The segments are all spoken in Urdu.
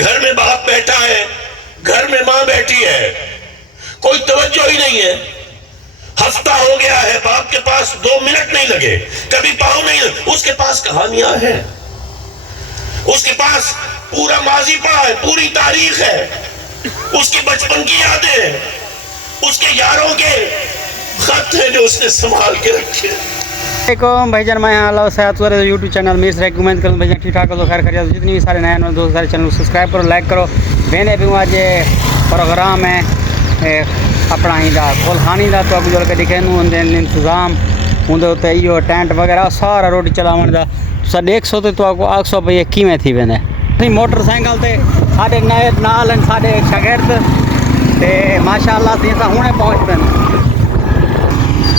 گھر میں باپ بیٹھا ہے، گھر میں ماں بیٹھی ہے، کوئی توجہ ہی نہیں ہے. ہفتہ ہو گیا ہے، باپ کے پاس 2 منٹ نہیں لگے، کبھی پاؤں نہیں لگے. اس کے پاس کہانیاں ہیں، اس کے پاس پورا ماضی پڑا ہے، پوری تاریخ ہے، اس کی بچپن کی یادیں ہیں، اس کے یاروں کے خط ہیں جو اس نے سنبھال کے رکھے. علیکم بھائی جان، میں اللہ صحت یوٹیوب چینل میں ریکمینڈ کروں بھائی جان ٹھیک ٹھاک ہو خیر خیریت. جتنی بھی سارے نئے دوست سارے چینل کو سبسکرائب کرو، لائک کرو. میں بھی آج پروگرام ہے اپنا ہی کھول خانی کا تو اگل کے دکھے انتظام اندر یہ ٹینٹ وغیرہ سارا روٹی چلاون کا سا دیکھ سو تو آخسو بھائی کیویں تھی وے. موٹر سائیکل سے سارے نئے نال سارے شاگرد ماشاء اللہ سی ہوں پہنچ پہ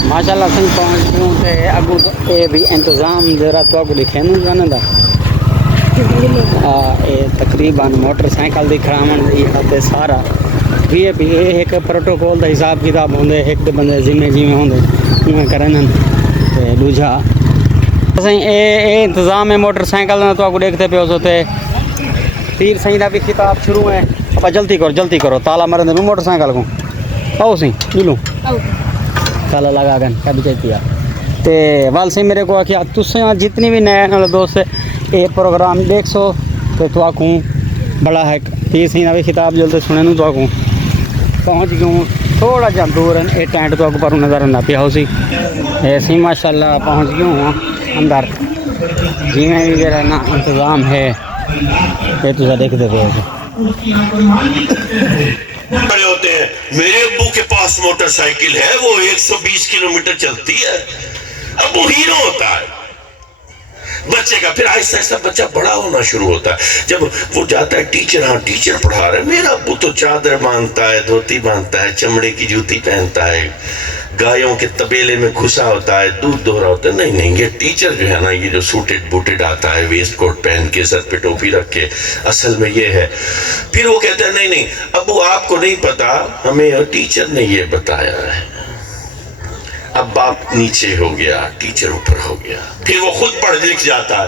ماشاء اللہ سی پہنچ گیوں تے اگو یہ بھی انتظام ذرا تو اگو دکھے نا تقریباً موٹر سائیکل دی کھڑاون سارا یہ بھی ایک پروٹوکول دا حساب کتاب ہوں ایک بندے جمے ہوں کرن دوجا انتظام ہے موٹر سائیکل تو اگو دیکھتے پہ ہوتے پیر سائیں کا بھی خطاب شروع ہے. آپ جلدی کرو تالا مرن دے موٹر سائیکل کو آؤ سی ملوں تالا لگا گن کیا بھی چاہتی ہے تے وال سی میرے کو آخیا تسیں جتنی بھی نئے دوست یہ پروگرام دیکھ سو تو آکوں بڑا ہے پیر سائیں کا بھی خطاب جلدی سنے تو آکوں پہنچ گیوں تھوڑا جا دور یہ ٹینٹ تو پر نظر نہ پیا ہو سی ایسے ماشاء اللہ پہنچ گیوں اندر جی میں بھی میرا نا انتظام ہے یہ تو دیکھتے پہ بڑے ہوتے ہیں. میرے ابو کے پاس موٹر سائیکل ہے، وہ 120 کلومیٹر چلتی ہے. اب وہ ہیرو ہوتا ہے بچے کا. پھر آہستہ آہستہ بچہ بڑا ہونا شروع ہوتا ہے. جب وہ جاتا ہے ٹیچر، ہاں ٹیچر پڑھا رہا ہے. میرا ابو تو چادر باندھتا ہے، دھوتی باندھتا ہے، چمڑے کی جوتی پہنتا ہے، گایوں کے طبیلے میں گھسا ہوتا ہے، دودھ دو رہا ہوتا ہے. نہیں یہ ٹیچر جو ہے نا، یہ جو سوٹڈ بوٹڈ آتا ہے ویسٹ کوٹ پہن کے سر پہ ٹوپی رکھ کے، اصل میں یہ ہے. پھر وہ کہتا ہے نہیں ابو آپ کو نہیں پتا، ہمیں ٹیچر نے یہ بتایا ہے. اب باپ نیچے ہو گیا، ٹیچر اوپر ہو گیا. پھر وہ خود پڑھ لکھ جاتا ہے،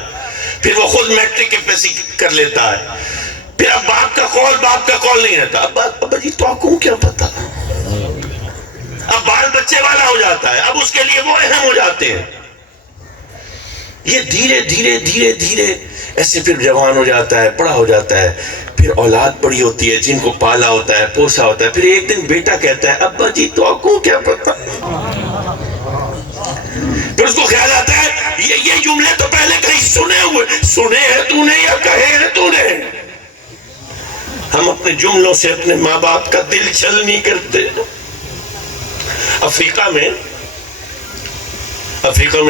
پھر وہ خود میٹرک کے پیسے کر لیتا ہے. پھر اب باپ کا قول نہیں رہتا. ابا جی تو آپ کو کیا پتا. اب بال بچے والا ہو جاتا ہے، اب اس کے لیے وہ اہم ہو جاتے ہیں. یہ دھیرے دھیرے ایسے پھر جوان ہو جاتا ہے، بڑا ہو جاتا ہے. پھر اولاد بڑی ہوتی ہے جن کو پالا ہوتا ہے، پوسا ہوتا ہے. پھر ایک دن بیٹا کہتا ہے ابا جی تو آپ کو کیا پتا. پھر اس کو خیال آتا ہے یہ جملے تو پہلے کہیں سنے ہیں تو نے یا کہے ہیں تو نے. ہم اپنے جملوں سے اپنے ماں باپ کا دل چھل نہیں کرتے. افریقہ میں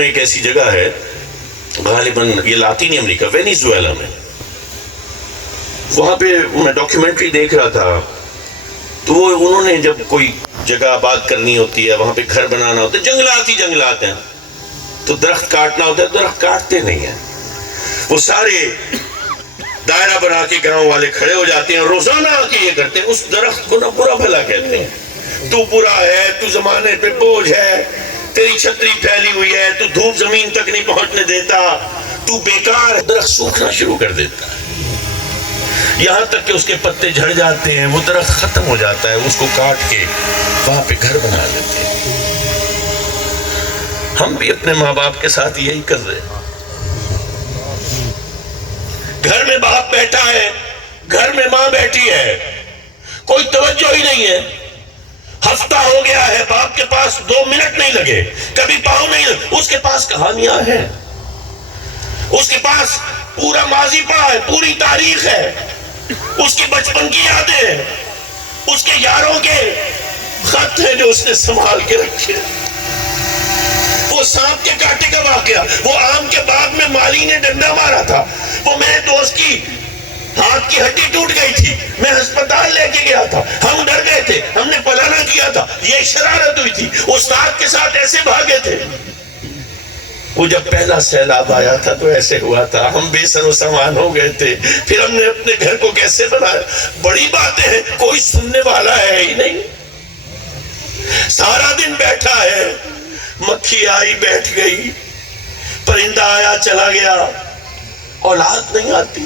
ایک ایسی جگہ ہے، غالباً یہ لاطینی امریکہ، وینیزویلا میں. وہاں پہ میں ڈاکیومنٹری دیکھ رہا تھا تو وہ انہوں نے جب کوئی جگہ آباد کرنی ہوتی ہے، وہاں پہ گھر بنانا ہوتا ہے، جنگلات ہیں تو درخت کاٹنا ہوتا ہے. درخت کاٹتے نہیں ہیں، وہ سارے دائرہ بنا کے گاؤں والے کھڑے ہو جاتے ہیں، روزانہ آ کے یہ کرتے ہیں. اس درخت کو نہ برا بھلا کہتے ہیں. تو برا ہے، تو زمانے پہ بوجھ ہے، تیری چھتری پھیلی ہوئی ہے، تو دھوپ زمین تک نہیں پہنچنے دیتا، تو بیکار. درخت سوکھنا شروع کر دیتا ہے، یہاں تک کہ اس کے پتے جھڑ جاتے ہیں، وہ درخت ختم ہو جاتا ہے. اس کو کاٹ کے وہاں پہ گھر بنا لیتے ہیں. ہم بھی اپنے ماں باپ کے ساتھ یہی کر رہے ہیں. گھر میں باپ بیٹھا ہے، گھر میں ماں بیٹھی ہے، کوئی توجہ ہی نہیں ہے. ہفتہ ہو گیا ہے، باپ کے پاس 2 منٹ نہیں لگے، کبھی پاؤں نہیں لگے. اس کے پاس کہانیاں ہیں، اس کے پاس پورا ماضی پڑا ہے، پوری تاریخ ہے، اس کی بچپن کی یادیں ہیں، اس کے یاروں کے خط ہیں جو اس نے سنبھال کے رکھے. وہ سانپ کے کاٹے کا واقعہ، وہ آم کے باغ میں مالی نے ڈنڈا مارا تھا، وہ میرے دوست کی ہاتھ کی ہڈی ٹوٹ گئی تھی، میں ہسپتال لے کے گیا تھا، ہم ڈر گئے تھے، ہم نے پلانا کیا تھا، یہ شرارت ہوئی تھی، استاد کے ساتھ ایسے بھاگے تھے. وہ جب پہلا سیلاب آیا تھا تو ایسے ہوا تھا، ہم بے سر و سامان ہو گئے تھے. پھر ہم نے اپنے گھر کو کیسے بنایا. بڑی باتیں ہیں، کوئی سننے والا ہے ہی نہیں. سارا دن بیٹھا ہے، مکھی آئی بیٹھ گئی، پرندہ آیا چلا گیا، اولاد نہیں آتی.